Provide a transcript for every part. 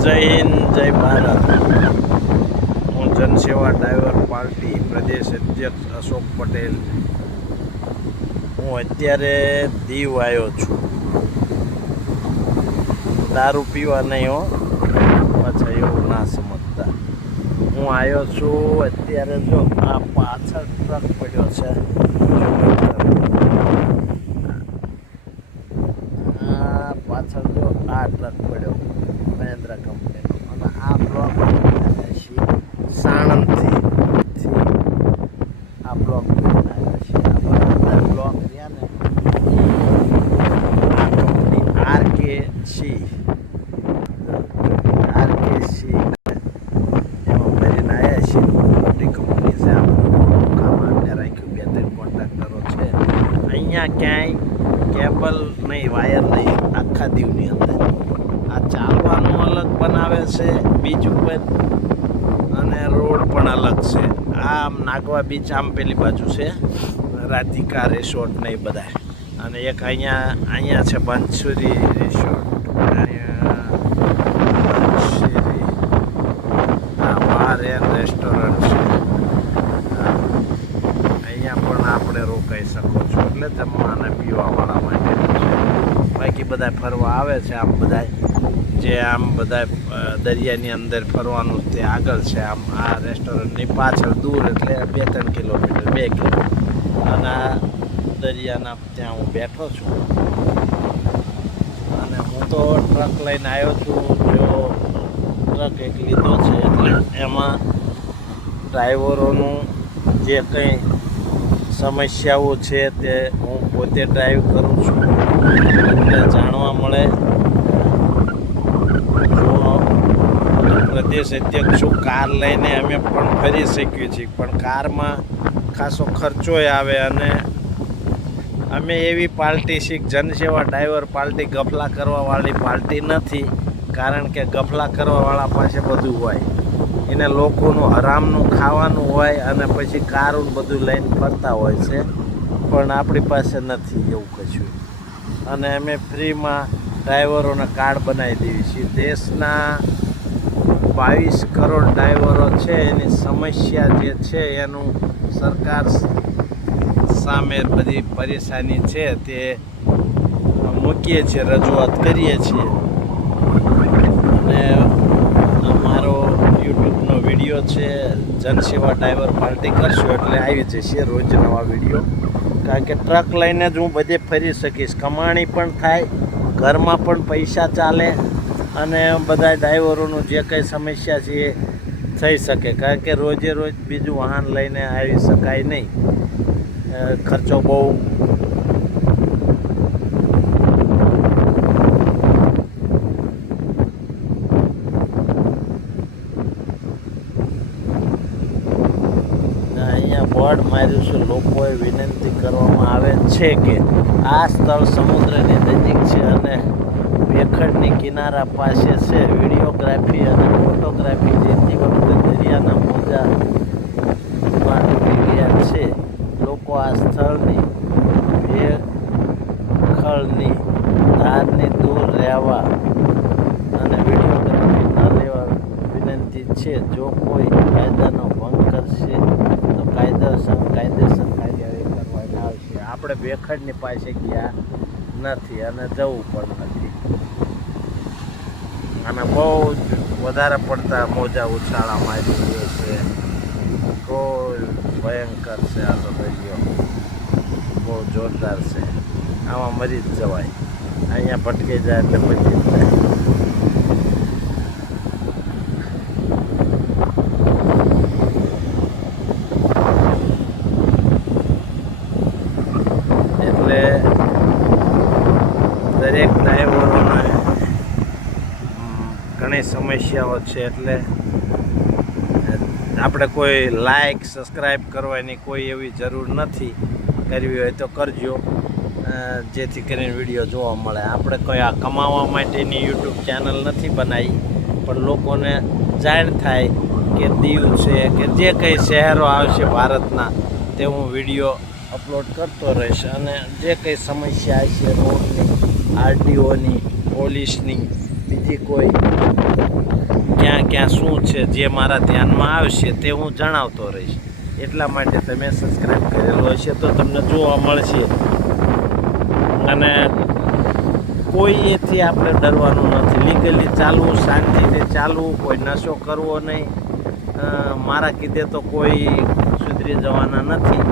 જય હિન્દ, જય ભારત. હું જનસેવા ડ્રાઈવર પાર્ટી પ્રદેશ અધ્યક્ષ અશોક પટેલ. હું અત્યારે દીવ આવ્યો છું. દારૂ પીવા નહીં હો. પાછા એવું ના સમજતા. હું આવ્યો છું અત્યારે જો આ પાછળ ટ્રક પડ્યો છે આ પાછળ જો આ ટ્રક પડ્યો મહેન્દ્ર કંપનીનો અને આ બ્લોક સાણંદથી થી આ બ્લોક આવ્યા છે આ બધા બ્લોક રહ્યા ને આ company R K C R K C એમાં ભરીને આવ્યા છે મોટી કંપની છે આ કામ આપણે રાખ્યું બે ત્રણ કોન્ટ્રાક્ટરો છે અહીંયા ક્યાંય કેબલ નહીં, વાયર નહીં, આખા દીવની અંદર. આ ચાલવાનું અલગ બનાવે છે બીચ ઉપર અને રોડ પણ અલગ છે. આમ નાગવા બીચ આમ પેલી બાજુ છે, રાધિકા રિસોર્ટ ને એ બધા અને એક અહીંયા અહીંયા છે બંસુરી રિસોર્ટ અહીંયા બંસુરી આ બાર એન્ડ રેસ્ટોરન્ટ છે હા. અહીંયા પણ આપણે રોકાઈ શકો છો એટલે જમવા અને પીવાવાળા માટે છે બાકી બધા ફરવા આવે છે આમ બધા જે આમ બધા દરિયાની અંદર ફરવાનું તે આગળ છે આમ. આ રેસ્ટોરન્ટની પાછળ દૂર એટલે બે ત્રણ કિલોમીટર, બે કિલોમીટર અને આ દરિયાના ત્યાં હું બેઠો છું. અને હું તો ટ્રક લઈને આવ્યો છું, જો ટ્રક એક લીધો છે, એટલે એમાં ડ્રાઈવરોનું જે કંઈ સમસ્યાઓ છે તે હું પોતે ડ્રાઈવ કરું છું. જાણવા મળે. પ્રદેશ અધ્યક્ષ કાર લઈને અમે પણ ફરી શકીએ છીએ, પણ કારમાં ખાસો ખર્ચોય આવે અને અમે એવી પાર્ટી છીએ જનસેવા ડ્રાઈવર પાર્ટી ગફલા કરવાવાળી પાર્ટી નથી, કારણ કે ગફલા કરવાવાળા પાસે બધું હોય. એને લોકોનું હરામનું ખાવાનું હોય અને પછી કારું બધું લઈને ફરતા હોય છે, પણ આપણી પાસે નથી એવું કશું. અને અમે ફ્રીમાં ડ્રાઈવરોને કાર્ડ બનાવી દઈએ છીએ દેશના બાવીસ કરોડ ડ્રાઈવરો છે, એની સમસ્યા જે છે એનું સરકાર સામે બધી પરેશાની છે, તે મૂકીએ છીએ, રજૂઆત કરીએ છીએ. અને અમારો યુટ્યુબનો વીડિયો છે, જનસેવા ડ્રાઈવર પાર્ટી કરશું, એટલે આવી જશે રોજ નવા વીડિયો. કારણ કે ટ્રક લઈને જ હું બધે ફરી શકીશ. કમાણી પણ થાય, ઘરમાં પણ પૈસા ચાલે અને બધા ડ્રાઈવરોનું જે કંઈ સમસ્યા છે એ થઈ શકે. કારણ કે રોજે રોજ બીજું વાહન લઈને આવી શકાય નહીં. ખર્ચો બહુ અહીંયા બોર્ડ માર્યું છે. લોકોએ વિનંતી કરવામાં આવે છે કે આ સ્થળ સમુદ્રની નજીક છે અને વેખડની કિનારા પાસે છે. વિડીયોગ્રાફી અને ફોટોગ્રાફી જેથી વખતે દરિયાના મોજા માં ડૂબી ગયા છે. લોકો આ સ્થળની વેખળની ધારને દૂર રહેવા અને વિડીયોગ્રાફી ન લેવા વિનંતી છે જો કોઈ કાયદાનો ભંગ કરશે તો કાયદેસર કાયદેસર કાર્યવાહી કરવામાં આવશે વેખડની પાસે ગયા નથી અને જવું પણ નથી. અને બહુ જ વધારે પડતા મોજા ઉછાળા મારી ગયો છે. બહુ ભયંકર છે આ દરિયો બહુ જોરદાર છે. આમાં મરી જ જવાય. અહીંયા ભટકી જાય એટલે મરી જ જાય એટલે દરેક ડ્રાઈવરોને અમ, ઘણી સમસ્યાઓ છે એટલે, આપણે કોઈ લાઈક સબસ્ક્રાઈબ કરવાની કોઈ એવી જરૂર નથી કરવી હોય તો કરજો જેથી કરીને વીડિયો જોવા મળે. આપણે કોઈ આ કમાવા માટેની યુટ્યુબ ચેનલ નથી બનાવી, પણ લોકોને જાણ થાય કે દીવ છે કે જે કંઈ શહેરો આવશે ભારતના, તે હું વીડિયો અપલોડ કરતો રહીશ. અને જે કંઈ સમસ્યા છે રોડની આરટીઓની પોલીસની બીજી કોઈ ક્યાં ક્યાં શું છે જે મારા ધ્યાનમાં આવશે તે હું જણાવતો રહીશ. એટલા માટે તમે સબસ્ક્રાઈબ કરેલું હશે તો તમને જોવા મળશે. અને કોઈ એથી આપણે ડરવાનું નથી. લીગલી ચાલવું, શાંતિથી ચાલવું, કોઈ નશો કરવો નહીં. મારા કીધે તો કોઈ સુધરી જવાના નથી.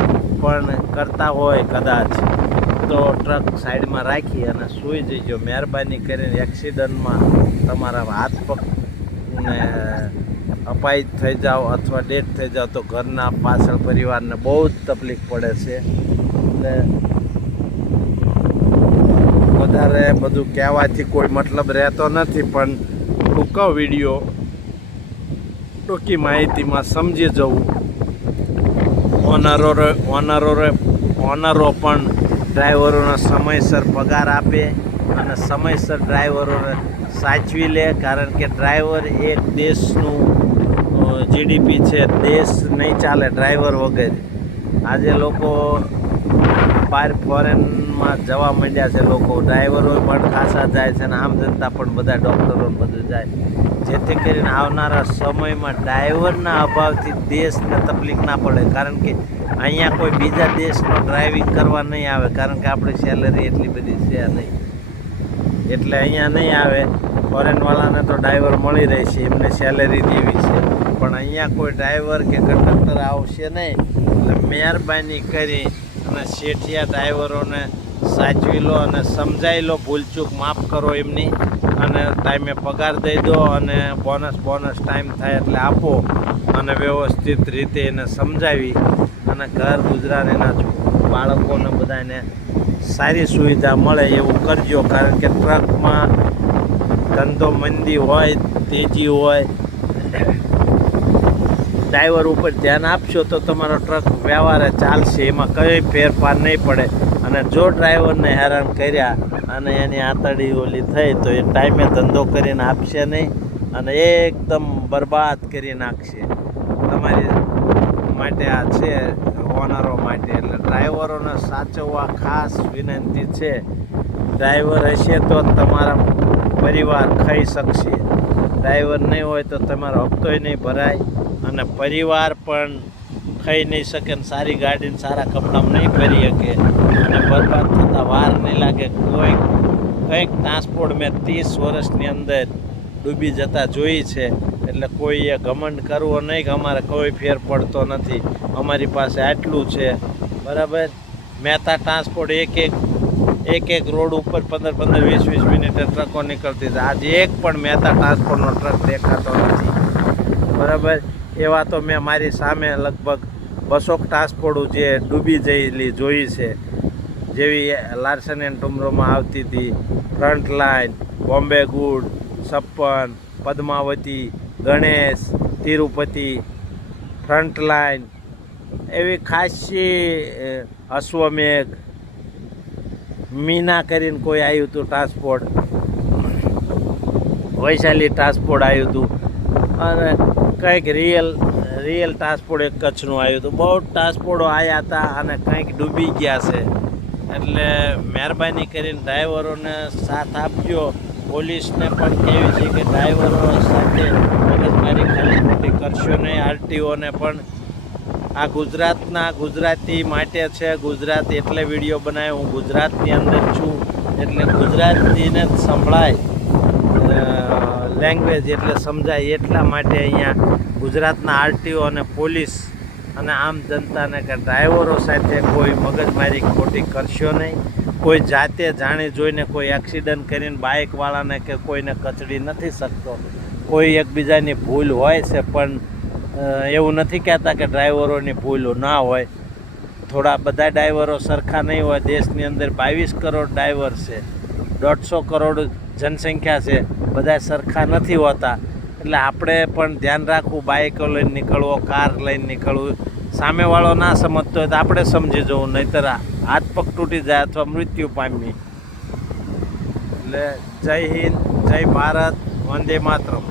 પણ કરતા હોય કદાચ. તો ટ્રક સાઈડમાં રાખી અને સૂઈ જઈજો મહેરબાની કરીને એક્સિડન્ટમાં તમારા હાથ પગને અપાહિત થઈ જાઓ અથવા ડેથ થઈ જાઓ તો ઘરના પાછળ પરિવારને બહુ જ તકલીફ પડે છે. એટલે વધારે બધું કહેવાથી કોઈ મતલબ રહેતો નથી, પણ ટૂંકો વીડિયો, ટૂંકી માહિતીમાં સમજી જવું. ઓનરો ઓનરો ઓનરો પણ ડ્રાઈવરોને સમયસર પગાર આપે અને સમયસર ડ્રાઈવરોને સાચવી લે, કારણ કે ડ્રાઈવર એક દેશનું જીડીપી છે, દેશ નહીં ચાલે ડ્રાઈવર વગર. આજે લોકો બહાર ફોરેનમાં જવા માંડ્યા છે લોકો. ડ્રાઈવરો પણ ખાસા જાય છે અને આમ જનતા પણ બધા ડૉક્ટરો બધું જાય. જેથી કરીને આવનારા સમયમાં ડ્રાઈવરના અભાવથી દેશને તકલીફ ના પડે. કારણ કે અહીંયા કોઈ બીજા દેશનો ડ્રાઇવિંગ કરવા નહીં આવે, કારણ કે આપણી સેલરી એટલી બધી છે નહીં. એટલે અહીંયા નહીં આવે. ફોરેનવાળાને તો ડ્રાઈવર મળી રહેશે એમને સેલરી દેવી છે. પણ અહીંયા કોઈ ડ્રાઈવર કે કંડક્ટર આવશે નહીં. એટલે મહેરબાની કરી અને શેઠિયા ડ્રાઈવરોને સાચવી લો અને સમજાવી લો ભૂલચૂક માફ કરો એમની. અને ટાઈમે પગાર દઈ દો અને બોનસ બોનસ ટાઈમ થાય એટલે આપો. અને વ્યવસ્થિત રીતે એને સમજાવી અને ઘર ગુજરાન એના બાળકોને બધાને સારી સુવિધા મળે એવું કરજો. કારણ કે ટ્રકમાં ધંધો મંદી હોય, તેજી હોય ડ્રાઈવર ઉપર ધ્યાન આપશો તો તમારો ટ્રક વ્યવહારે ચાલશે. એમાં કંઈ ફેરફાર નહીં પડે. અને જો ડ્રાઈવરને હેરાન કર્યા અને એની આતડી ઓલી થઈ, તો એ ટાઈમે ધંધો કરીને આપશે નહીં અને એકદમ બરબાદ કરી નાખશે. તમારી માટે આ છે, ઓનરો માટે. એટલે ડ્રાઈવરોને સાચવવા ખાસ વિનંતી છે. ડ્રાઈવર હશે તો તમારા પરિવાર ખાઈ શકશે. ડ્રાઈવર નહીં હોય તો તમારો હપ્તોય નહીં ભરાય અને પરિવાર પણ ખાઈ નહીં શકે ને સારી ગાડીને સારા કપડાં નહીં પહેરી શકે. અને બરબાદ થતાં વાર નહીં લાગે. કોઈ કંઈક ટ્રાન્સપોર્ટ મેં ત્રીસ વર્ષની અંદર ડૂબી જતા જોઈ છે. એટલે કોઈએ ઘમંડ કરવો નહીં કે અમારે કોઈ ફેર પડતો નથી. અમારી પાસે આટલું છે. બરાબર? મહેતા ટ્રાન્સપોર્ટ એક એક એક એક રોડ ઉપર પંદર પંદર વીસ વીસ મિનિટે ટ્રકો નીકળતી હતી. આજે એક પણ મહેતા ટ્રાન્સપોર્ટનો ટ્રક દેખાતો નથી. બરાબર? એવા તો મેં મારી સામે લગભગ બસો ટ્રાન્સપોર્ટ જે ડૂબી જયેલી જોઈ છે, જેવી લાર્સન એન્ડ ટુમરોમાં આવતી હતી. ફ્રન્ટ લાઇન, બોમ્બે ગુડ છપ્પન પદ્માવતી, ગણેશ, તિરુપતિ, ફ્રન્ટ લાઇન. એવી ખાસી અશ્વમેઘ મીના કરીને કોઈ આવ્યું હતું ટ્રાન્સપોર્ટ. વૈશાલી ટ્રાન્સપોર્ટ આવ્યું હતું અને કંઈક રિયલ રિયલ ટ્રાન્સપોર્ટ એક કચ્છનું આવ્યું હતું. બહુ ટ્રાન્સપોર્ટો આવ્યા હતા અને કંઈક ડૂબી ગયા છે. એટલે મહેરબાની કરીને ડ્રાઈવરોને સાથ આપજો. પોલીસને પણ કહેવી છે કે ડ્રાઈવરો સાથે મગજમારી ખાલી ખોટી કરશો નહીં. આરટીઓને પણ આ ગુજરાતના ગુજરાતી માટે છે. ગુજરાત એટલે વીડિયો બનાવ્યો હું ગુજરાતની અંદર છું. એટલે ગુજરાતીને જ સંભળાય. લેંગ્વેજ એટલે સમજાય એટલા માટે અહીંયા ગુજરાતના આરટીઓ અને પોલીસ અને આમ જનતાને કે ડ્રાઈવરો સાથે કોઈ મગજમારી ખોટી કરશો નહીં. કોઈ જાતે જાણી જોઈને કોઈ એક્સિડન્ટ કરીને બાઇકવાળાને કે કોઈને કચડી નથી શકતો. કોઈ એકબીજાની ભૂલ હોય છે પણ એવું નથી કહેતા કે ડ્રાઈવરોની ભૂલ ના હોય. થોડા બધા ડ્રાઈવરો સરખા નહીં હોય. દેશની અંદર બાવીસ કરોડ ડ્રાઈવર છે. દોઢસો કરોડ જનસંખ્યા છે. બધા સરખા નથી હોતા. એટલે આપણે પણ ધ્યાન રાખવું બાઇકો લઈને નીકળવો, કાર લઈને નીકળવું. સામેવાળો ના સમજતો હોય તો આપણે સમજી જવું, નહીંતર હાથ પગ તૂટી જાય અથવા મૃત્યુ પામી એટલે જય હિન્દ, જય ભારત, વંદે માતરમ.